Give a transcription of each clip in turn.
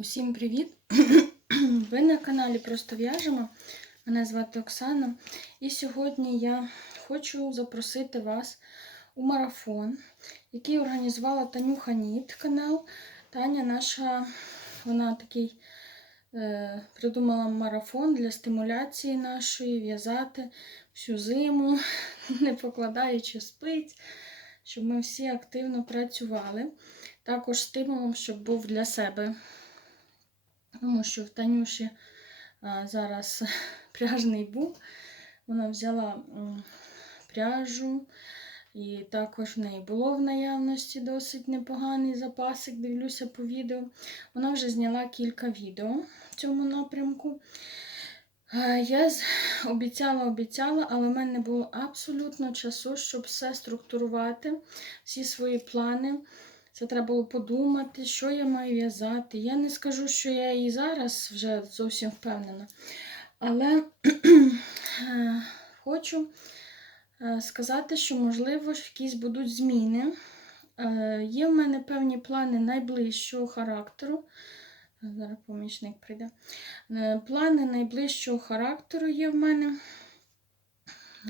Усім привіт! Ви на каналі Просто в'яжемо. Мене звати Оксана. І сьогодні я хочу запросити вас у марафон, який організувала Танюха Ніт канал. Таня наша, вона такий е, придумала марафон для стимуляції нашої, в'язати всю зиму, не покладаючи спиць, щоб ми всі активно працювали. Також стимулом, щоб був для себе тому що в Танюші зараз пряжний був. Вона взяла пряжу, і також в неї було в наявності досить непоганий запасик, дивлюся по відео. Вона вже зняла кілька відео в цьому напрямку. Я обіцяла, обіцяла, але в мене не було абсолютно часу, щоб все структурувати, всі свої плани. Це треба було подумати, що я маю в'язати. Я не скажу, що я і зараз вже зовсім впевнена. Але хочу е, сказати, що, можливо, якісь будуть зміни. Е, Є в мене певні плани найближчого характеру. Зараз помічник прийде. Е, Плани найближчого характеру є в мене.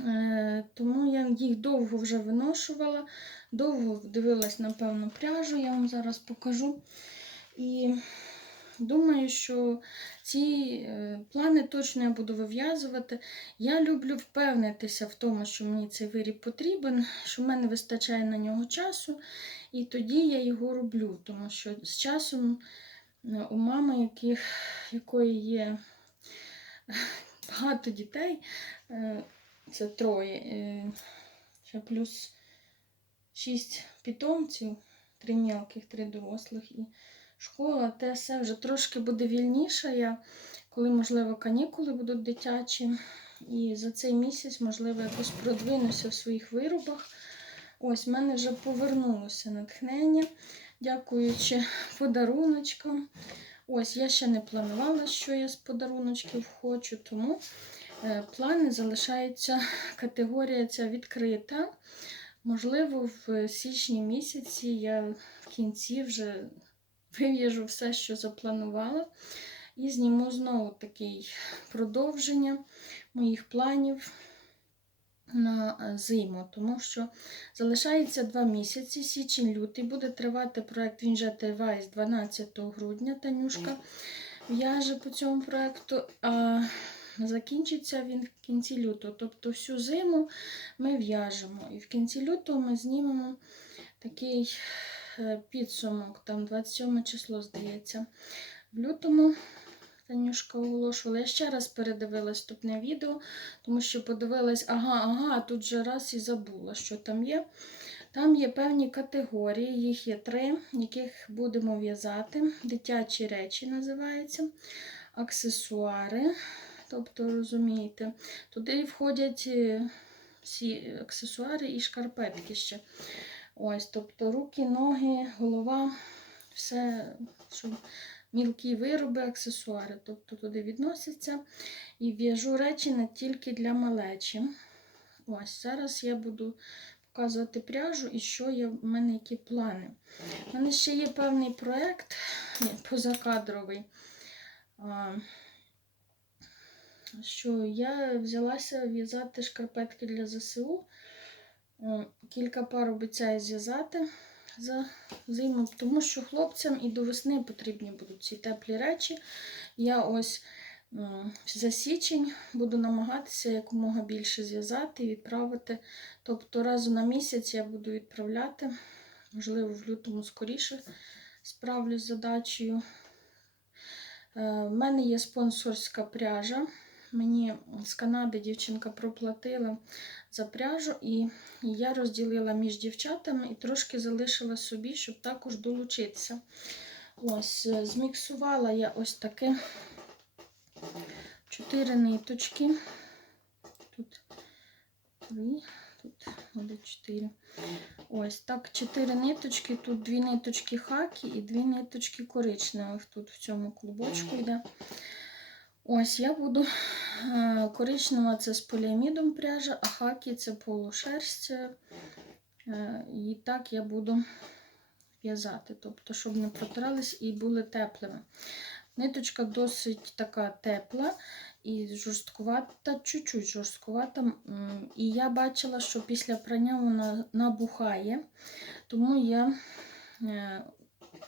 Е, Тому я їх довго вже виношувала, довго дивилась, напевно, пряжу, я вам зараз покажу. І думаю, що ці е, плани точно я буду вив'язувати. Я люблю впевнитися в тому, що мені цей виріб потрібен, що в мене вистачає на нього часу, і тоді я його роблю, тому що з часом е, у мами, яких, якої є багато дітей, це троє. е, Ще плюс шість питомців, три мілких, три дорослих. І школа, те все вже трошки буде вільніше. Я, коли, можливо, канікули будуть дитячі. І за цей місяць, можливо, якось продвинуся в своїх виробах. Ось, в мене вже повернулося натхнення, дякуючи подаруночкам. Ось, я ще не планувала, що я з подаруночків хочу, тому Плани залишаються категорія ця відкрита. Можливо, в січні місяці я в кінці вже вив'яжу все, що запланувала, і зніму знову такий продовження моїх планів на е, зиму, тому що залишається два місяці, січень-лютий. Буде тривати проект Він вже триває з 12 грудня. Танюшка в'яже по цьому проекту. А Закінчиться він в кінці лютого. Тобто всю зиму ми в'яжемо. І в кінці лютого ми знімемо такий е, підсумок, там 27 число, здається. В лютому Танюшка оголошувала. Я ще раз передивилась вступне відео, тому що подивилась, ага, ага, тут же раз і забула, що там є. Там є певні категорії, їх є три, яких будемо в'язати. Дитячі речі називаються, аксесуари. Тобто, розумієте, туди входять е, всі аксесуари і шкарпетки ще. Ось, тобто руки, ноги, голова, все, що мілкі вироби, аксесуари. Тобто туди відносяться. І в'яжу речі не тільки для малечі. Ось, зараз я буду показувати пряжу і що є в мене які плани. У мене ще є певний проєкт позакадровий. Що я взялася в'язати шкарпетки для ЗСУ. Е, Кілька пар обіцяю зв'язати за зиму, тому що хлопцям і до весни потрібні будуть ці теплі речі. Я ось за січень буду намагатися якомога більше зв'язати і відправити. Тобто разу на місяць я буду відправляти, можливо, в лютому скоріше справлюсь з задачею. Е, В мене є спонсорська пряжа. Мені з Канади дівчинка проплатила за пряжу, і я розділила між дівчатами і трошки залишила собі, щоб також долучитися. Ось, е, зміксувала я ось таке чотири ниточки. Тут три, тут буде чотири. Ось так, чотири ниточки, тут дві ниточки хакі і дві ниточки коричневих. Тут в цьому клубочку йде. Ось я буду е, коричнева це з поліамідом пряжа, а хакі це полушерсть. Е, І так я буду в'язати, тобто, щоб не протирались і були теплими. Ниточка досить така тепла і жорсткувата, чуть-чуть жорсткувата. І я бачила, що після прання вона набухає, тому я е,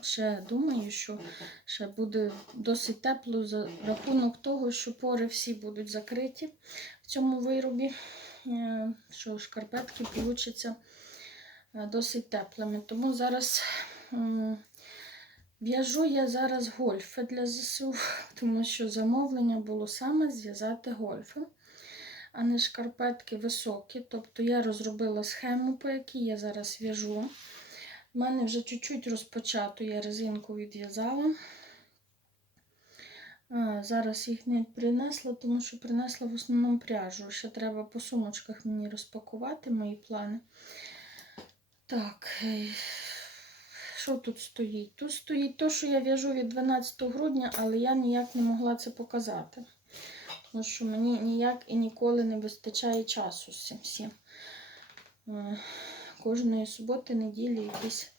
ще думаю, що ще буде досить тепло за рахунок того, що пори всі будуть закриті в цьому виробі, е, що шкарпетки получаться е, досить теплими. Тому зараз в'яжу я зараз гольфи для ЗСУ, тому що замовлення було саме зв'язати гольфи, а не шкарпетки високі. Тобто я розробила схему, по якій я зараз в'яжу. У мене вже чуть-чуть розпочато, я резинку відв'язала. Зараз їх не принесла, тому що принесла в основному пряжу. Ще треба по сумочках мені розпакувати мої плани. Так, е, що тут стоїть? Тут стоїть те, що я в'яжу від 12 грудня, але я ніяк не могла це показати. Тому що мені ніяк і ніколи не вистачає часу з цим всім. Кожної суботи, неділі якісь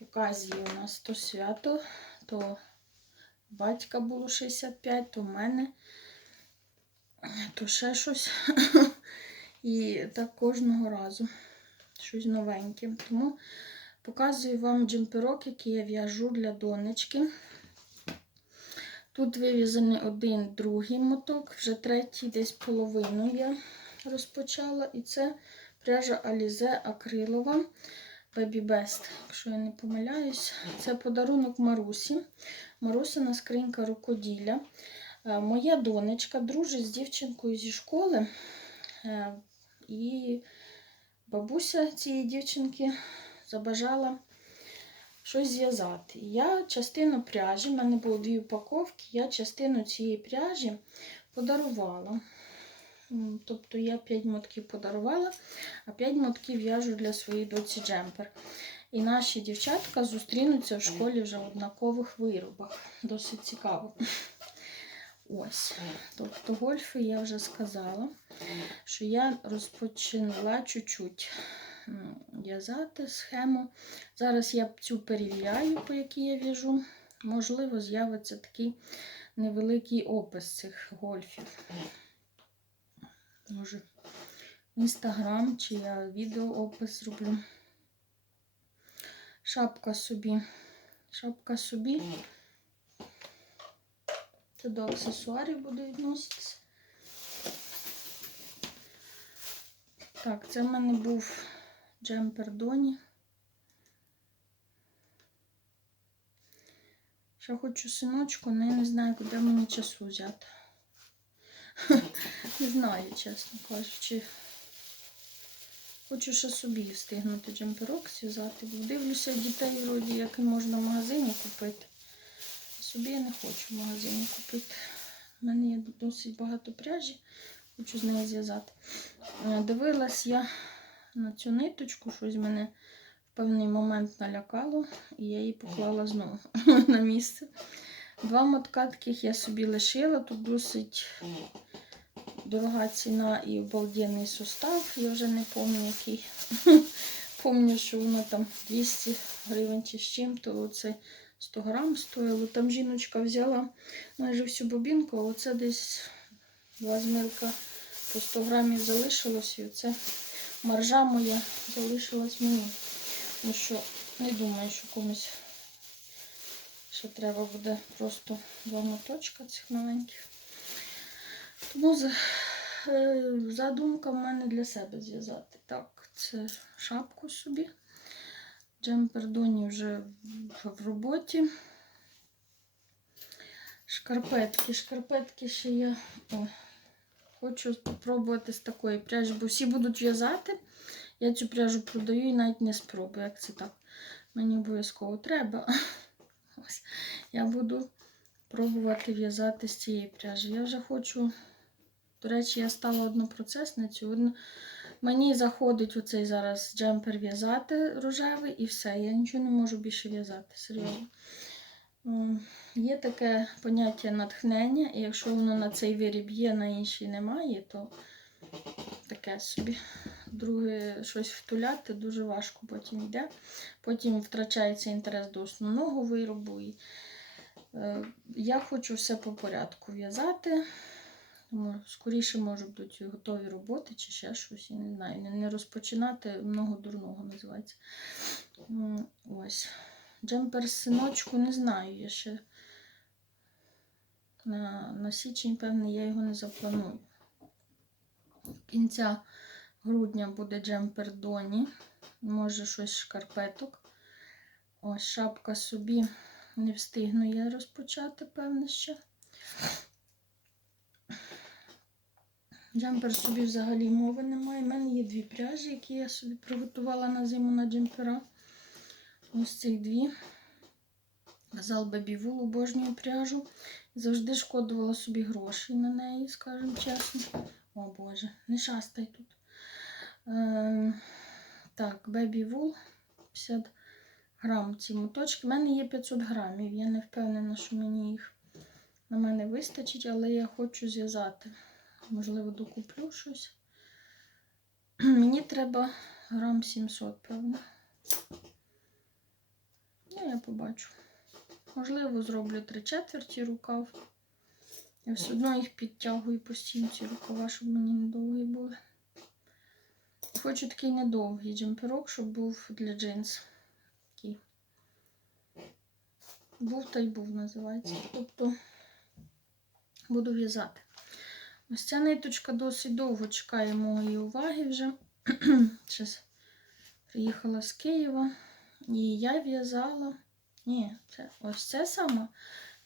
оказії у нас то свято, то батька було 65, то в мене, то ще щось. І так кожного разу щось новеньке. Тому показую вам джемперок, який я в'яжу для донечки. Тут вив'язаний один другий моток, вже третій, десь половину я розпочала. І це пряжа Alize Акрилова Baby Best, якщо я не помиляюсь. Це подарунок Марусі. Марусина скринька рукоділля. Е, Моя донечка дружить з дівчинкою зі школи. е, І бабуся цієї дівчинки забажала щось зв'язати. Я частину пряжі, в мене було дві упаковки, я частину цієї пряжі подарувала. Тобто я 5 мотків подарувала, а 5 мотків в'яжу для своєї доці джемпер. І наші дівчатка зустрінуться в школі вже в однакових виробах. Досить цікаво. Ось. Тобто гольфи я вже сказала, що я розпочала чуть-чуть в'язати схему. Зараз я цю перевіряю, по якій я в'яжу. Можливо, з'явиться такий невеликий опис цих гольфів. Може, інстаграм чи я відеоопис зроблю. Шапка собі. Шапка собі. Це до аксесуарів буде відноситися. Так, це в мене був джемпер Доні. Ще хочу синочку, але я не знаю, куди мені часу взяти. Не знаю, чесно кажучи. Хочу ще собі встигнути джемперок зв'язати, дивлюся дітей вроді, як можна в магазині купити. Собі я не хочу в магазині купити. У мене є досить багато пряжі, хочу з неї зв'язати. Дивилась я на цю ниточку, щось мене в певний момент налякало, і я її поклала знову на місце. Два мотка таких я собі лишила. Тут досить дорога ціна і обалденний сустав. Я вже не пам'ятаю який. Пам'ятаю, що воно там 200 гривень чи з чим, то оце 100 грам стоїло. Там жіночка взяла майже всю бобінку, а оце десь два змірка по 100 грамів залишилось. І оце маржа моя залишилась мені. Ну що, не думаю, що комусь ще треба буде просто два моточка цих маленьких. Тому за- е, задумка в мене для себе зв'язати. Так, це шапку собі. Джемпер Доні вже в роботі. Шкарпетки. Шкарпетки ще я о, хочу спробувати з такої пряжі, бо всі будуть в'язати. Я цю пряжу продаю і навіть не спробую, як це так. Мені обов'язково треба. Ось. Я буду пробувати в'язати з цієї пряжі. Я вже хочу. До речі, я стала однопроцесницю. Одно- Мені заходить оцей зараз джемпер в'язати рожевий і все. Я нічого не можу більше в'язати, серйозно. Є таке поняття натхнення, і якщо воно на цей виріб є, на інший немає, то таке собі. друге щось втуляти, дуже важко потім йде. Потім втрачається інтерес до основного виробу. І, е, я хочу все по порядку в'язати. Тому скоріше може будуть готові роботи чи ще щось, я не знаю. Не розпочинати много дурного називається. Ось. Джемпер синочку не знаю, я ще на, на січень, певне, я його не запланую. Кінця грудня буде джемпер доні. Може щось шкарпеток. Ось шапка собі не встигну я розпочати, певне ще. Джемпер собі взагалі мови немає. У мене є дві пряжі, які я собі приготувала на зиму на джемпера. Ось цих дві. Казал Бебі Вул обожнюю пряжу. Завжди шкодувала собі грошей на неї, скажімо чесно. О Боже, не шастай тут. Е, так, Бебі Вул 50 грам ці моточки. У мене є 500 грамів. Я не впевнена, що мені їх на мене вистачить, але я хочу зв'язати. Можливо, докуплю щось. Мені треба грам 700, певно. Ну, я побачу. Можливо, зроблю три четверті рукав. Я все одно їх підтягую по стінці рукава, щоб мені недовгі були. Хочу такий недовгий джемперок, щоб був для джинс. Був та й був, називається. Тобто буду в'язати. Ось ця ниточка досить довго чекає моєї уваги вже. Зараз приїхала з Києва. І я в'язала. Ні, це ось це сама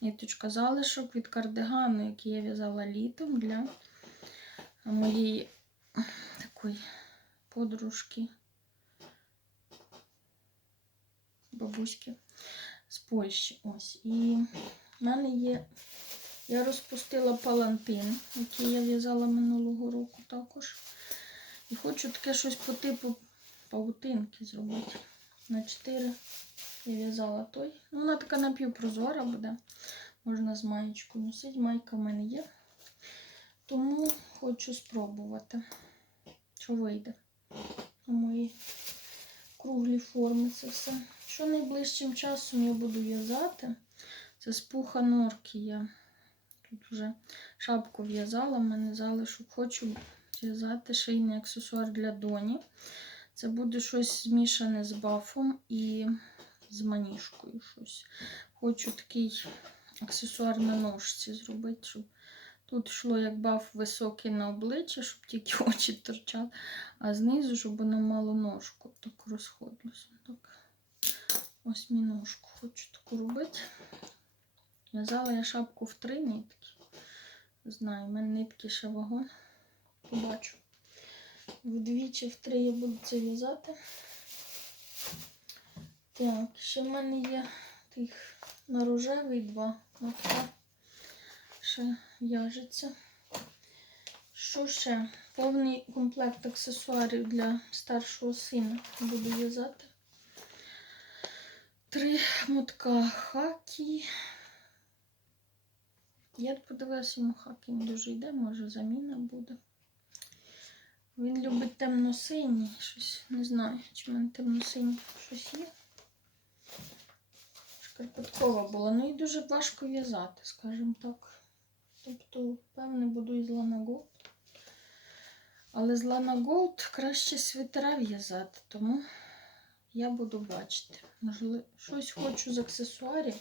ниточка залишок від кардигану, який я в'язала літом для моєї такої подружки, бабуськи з Польщі. Ось. І в мене є. Я розпустила палантин, який я в'язала минулого року також. І хочу таке щось по типу павутинки зробити. На 4 я в'язала той. Ну, вона така напівпрозора буде. Можна з маєчкою носити. Майка в мене є. Тому хочу спробувати, що вийде на мої круглі форми це все. Що найближчим часом я буду в'язати, це з пуха норки я тут вже шапку в'язала, в мене залишок. Хочу зв'язати шийний аксесуар для доні. Це буде щось змішане з бафом і з маніжкою щось. Хочу такий аксесуар на ножці зробити, щоб тут йшло як баф високий на обличчя, щоб тільки очі торчали, а знизу, щоб воно мало ножку, так розходилося. Так. Ось мій ножку хочу таку робити. В'язала я шапку в три нитки. Знаю, в мене нитки ще вагон. Побачу. Вдвічі в три я буду це в'язати. Так, ще в мене є тих на рожевий два. Оце ще в'яжеться. Що ще? Повний комплект аксесуарів для старшого сина буду в'язати. Три мотка хакі. Я подивилася, йому хакі не дуже йде, може заміна буде. Він любить темно-синій, щось не знаю, чи в мене темно-синій щось є. Шкарпеткова була. Ну і дуже важко в'язати, скажімо так. Тобто, певне, буду із Lana Gold. Але з Lana Gold краще свитера в'язати, тому я буду бачити. Можливо, щось хочу з аксесуарів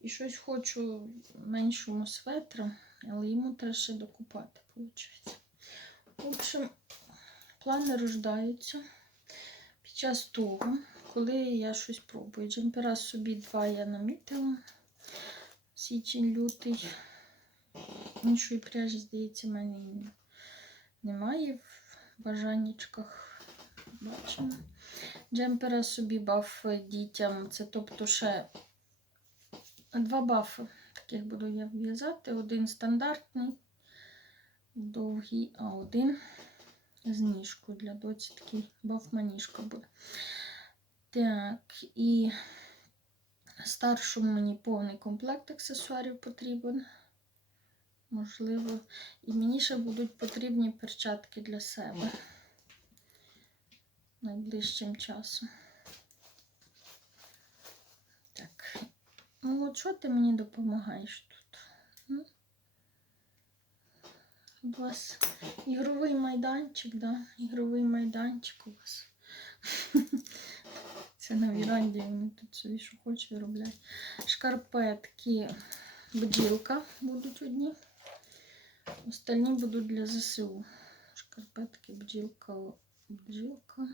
і щось хочу меншому светра, але йому треба ще докупати, виходить. В общем, плани рождаються під час того, коли я щось пробую. Джемпера собі два я намітила. Січень, лютий. Іншої пряжі, здається, в мене немає в бажаннячках. Бачимо. Джемпера собі баф дітям. Це тобто ще два бафи. Таких буду я в'язати. Один стандартний, довгий, а один з ніжкою для доці такий баф-маніжка буде. Так, і старшому мені повний комплект аксесуарів потрібен. Можливо, і мені ще будуть потрібні перчатки для себе. найближчим часом. Так. Ну, от що ти мені допомагаєш тут? м? У вас ігровий майданчик, да? Ігровий майданчик у вас. Це на віранді вони тут собі що хочуть роблять. Шкарпетки бджілка будуть одні. Остальні будуть для ЗСУ. Шкарпетки, бджілка, бджілка.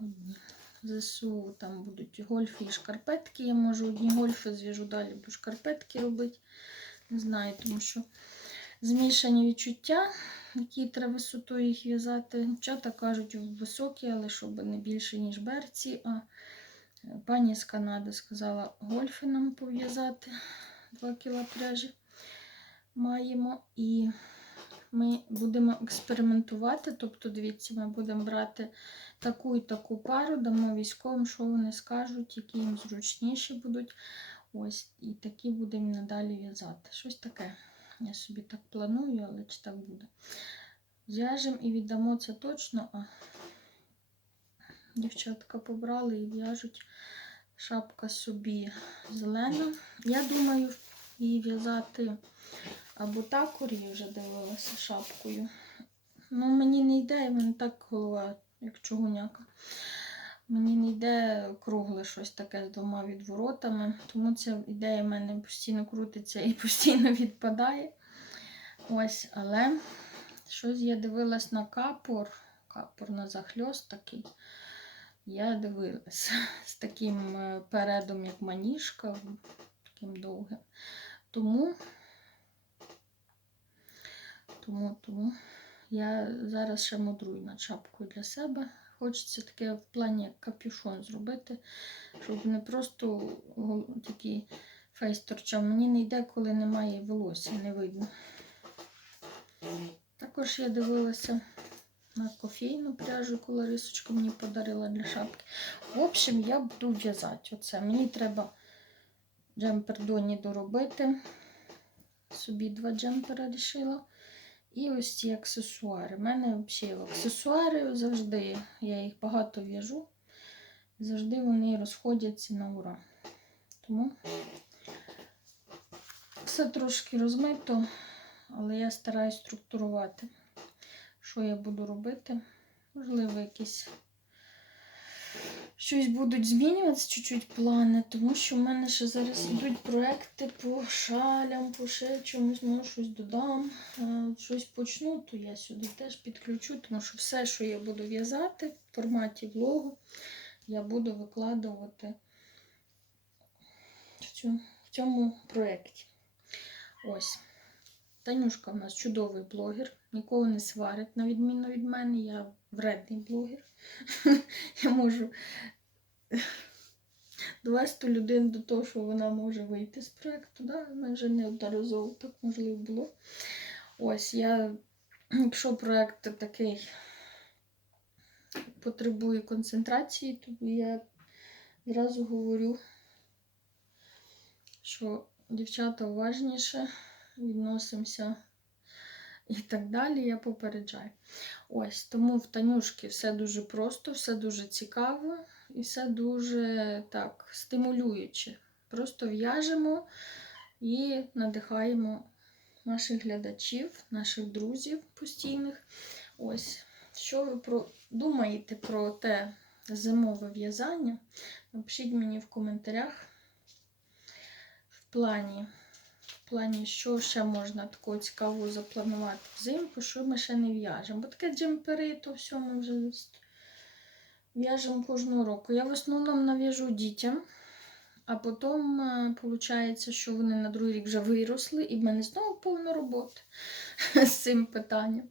Одні. ЗСУ там будуть гольфи і шкарпетки. Я можу одні гольфи зв'яжу далі, буду шкарпетки робити. Не знаю, тому що змішані відчуття, які треба висотою їх в'язати. Дівчата кажуть високі, але щоб не більше, ніж берці. А е, пані з Канади сказала гольфи нам пов'язати 2 кг пряжі маємо. І ми будемо експериментувати. Тобто, дивіться, ми будемо брати таку і таку пару, дамо військовим, що вони скажуть, які їм зручніші будуть. Ось, і такі будемо надалі в'язати. Щось таке. Я собі так планую, але чи так буде. Зв'яжемо і віддамо це точно, а дівчатка побрали і в'яжуть шапка собі зелена. Я думаю, її в'язати або такор, я вже дивилася шапкою. Ну, мені не йде, мене так голова, як чугуняка. Мені не йде кругле щось таке з двома відворотами, тому ця ідея в мене постійно крутиться і постійно відпадає. Ось, але щось я дивилась на капор, капор на захльост такий. Я дивилась з таким е, передом, як маніжка, таким довгим. Тому, тому, тому я зараз ще мудрую над шапкою для себе. Хочеться таке в плані капюшон зробити, щоб не просто такий фейс торчав. Мені не йде, коли немає волосся, не видно. Також я дивилася на кофейну пряжу, яку Ларисочка мені подарила для шапки. В общем, я буду в'язати оце. Мені треба джемпер доні доробити. Собі два джемпера рішила. І ось ці аксесуари. У мене взагалі аксесуари завжди, я їх багато в'яжу. Завжди вони розходяться на ура. Тому все трошки розмито, але я стараюсь структурувати, що я буду робити. Можливо, якісь щось будуть змінюватися чуть-чуть плани, тому що в мене ще зараз йдуть проекти по шалям, по ще чомусь, може щось додам, е, щось почну, то я сюди теж підключу, тому що все, що я буду в'язати в форматі влогу, я буду викладувати в цьому проєкті. Ось. Танюшка в нас чудовий блогер, нікого не сварить, на відміну від мене, я вредний блогер. Я можу довести людину до того, що вона може вийти з проєкту. Да? У неодноразово так можливо було. Ось я, якщо проєкт такий потребує концентрації, то я зразу говорю, що дівчата уважніше відносимося і так далі, я попереджаю. Ось, тому в Танюшки все дуже просто, все дуже цікаво і все дуже так стимулююче. Просто в'яжемо і надихаємо наших глядачів, наших друзів постійних. Ось, що ви про... думаєте про те зимове в'язання? Напишіть мені в коментарях. В плані плані, що ще можна такого цікавого запланувати взимку, що ми ще не в'яжемо. Бо таке джемпери, то все ми вже в'яжемо кожного року. Я в основному нав'яжу дітям, а потім виходить, що вони на другий рік вже виросли, і в мене знову повно роботи з цим питанням.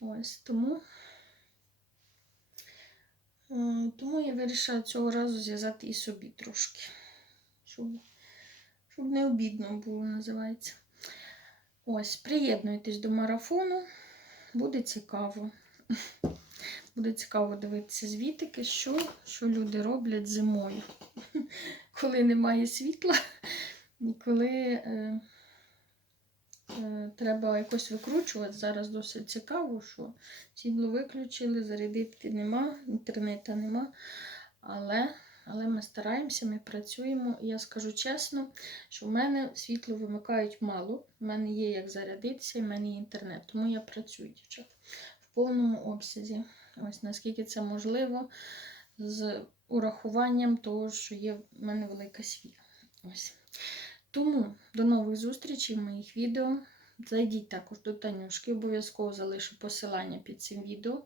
Ось тому. е, Тому я вирішила цього разу зв'язати і собі трошки. Щоб щоб не обідно було, називається. Ось, приєднуйтесь до марафону, буде цікаво. Буде цікаво дивитися звітики, що, що люди роблять зимою, коли немає світла і коли е, е, треба якось викручувати. Зараз досить цікаво, що світло виключили, зарядити нема, інтернету нема. Але, але ми стараємося, ми працюємо. І я скажу чесно, що в мене світло вимикають мало. У мене є як зарядитися, і в мене є інтернет. Тому я працюю, дівчат, в повному обсязі. Ось наскільки це можливо, з урахуванням того, що є в мене велика сім'я. Ось. Тому до нових зустрічей моїх відео. Зайдіть також до Танюшки, обов'язково залишу посилання під цим відео.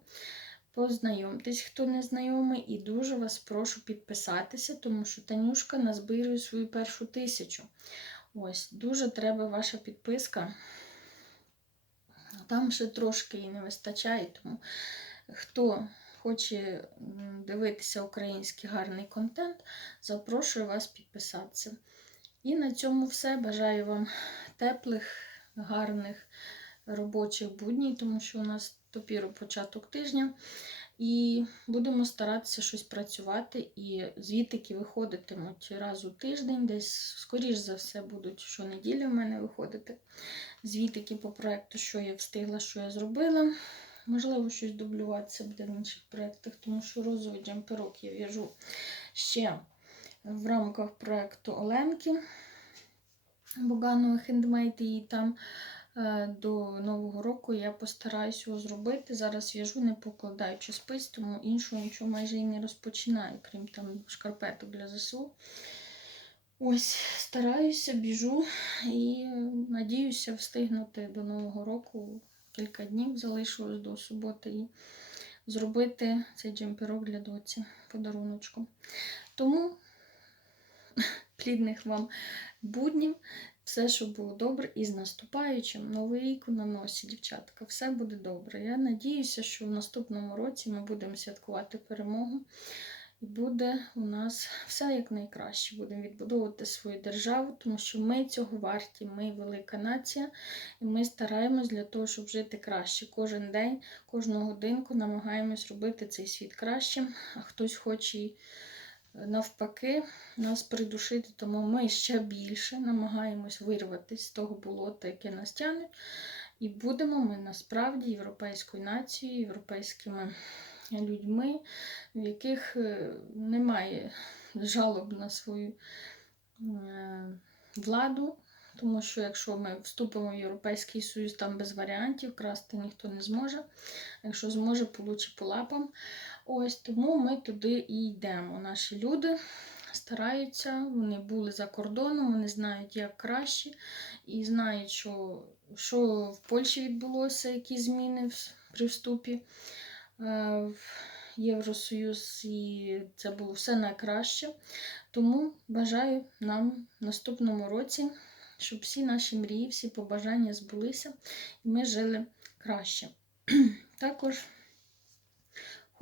Познайомтесь, хто не знайомий, і дуже вас прошу підписатися, тому що Танюшка назбирує свою першу тисячу. Ось, дуже треба ваша підписка. Там ще трошки і не вистачає, тому хто хоче дивитися український гарний контент, запрошую вас підписатися. І на цьому все. Бажаю вам теплих, гарних робочих буднів, тому що у нас топіру початок тижня. І будемо старатися щось працювати. І звітики виходитимуть раз у тиждень, десь, скоріш за все, будуть щонеділі в мене виходити. Звітики по проєкту, що я встигла, що я зробила. Можливо, щось дублюватися буде в інших проєктах, тому що розовий джемперок я в'яжу ще в рамках проєкту Оленки Буганової Хендмейд. І там до Нового року я постараюсь його зробити. Зараз в'яжу, не покладаючи спиць, тому іншого нічого майже і не розпочинаю, крім там шкарпеток для ЗСУ. Ось, стараюся, біжу і надіюся встигнути до Нового року. Кілька днів залишилось до суботи і зробити цей джемперок для доці подаруночком. Тому плідних вам буднів, все, щоб було добре, і з наступаючим новий рік на носі, дівчатка, все буде добре. Я надіюся, що в наступному році ми будемо святкувати перемогу. І буде у нас все як найкраще. Будемо відбудовувати свою державу, тому що ми цього варті, ми велика нація, і ми стараємось для того, щоб жити краще. Кожен день, кожну годинку намагаємось робити цей світ кращим, а хтось хоче навпаки нас придушити, тому ми ще більше намагаємось вирватися з того болота, яке нас тягне. І будемо ми насправді європейською нацією, європейськими людьми, в яких е, немає жалоб на свою е, владу. Тому що якщо ми вступимо в Європейський Союз, там без варіантів, красти ніхто не зможе. Якщо зможе, получи по лапам. Ось тому ми туди і йдемо. Наші люди стараються, вони були за кордоном, вони знають, як краще, і знають, що, що в Польщі відбулося, які зміни при вступі е, в Євросоюз, і це було все найкраще. Тому бажаю нам наступному році, щоб всі наші мрії, всі побажання збулися, і ми жили краще. Також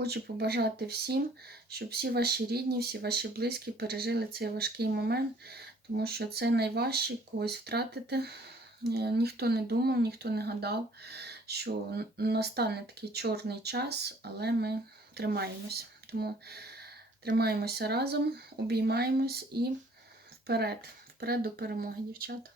хочу побажати всім, щоб всі ваші рідні, всі ваші близькі пережили цей важкий момент, тому що це найважче когось втратити. Е, Ніхто не думав, ніхто не гадав, що настане такий чорний час, але ми тримаємось. Тому тримаємося разом, обіймаємось і вперед, вперед до перемоги, дівчата.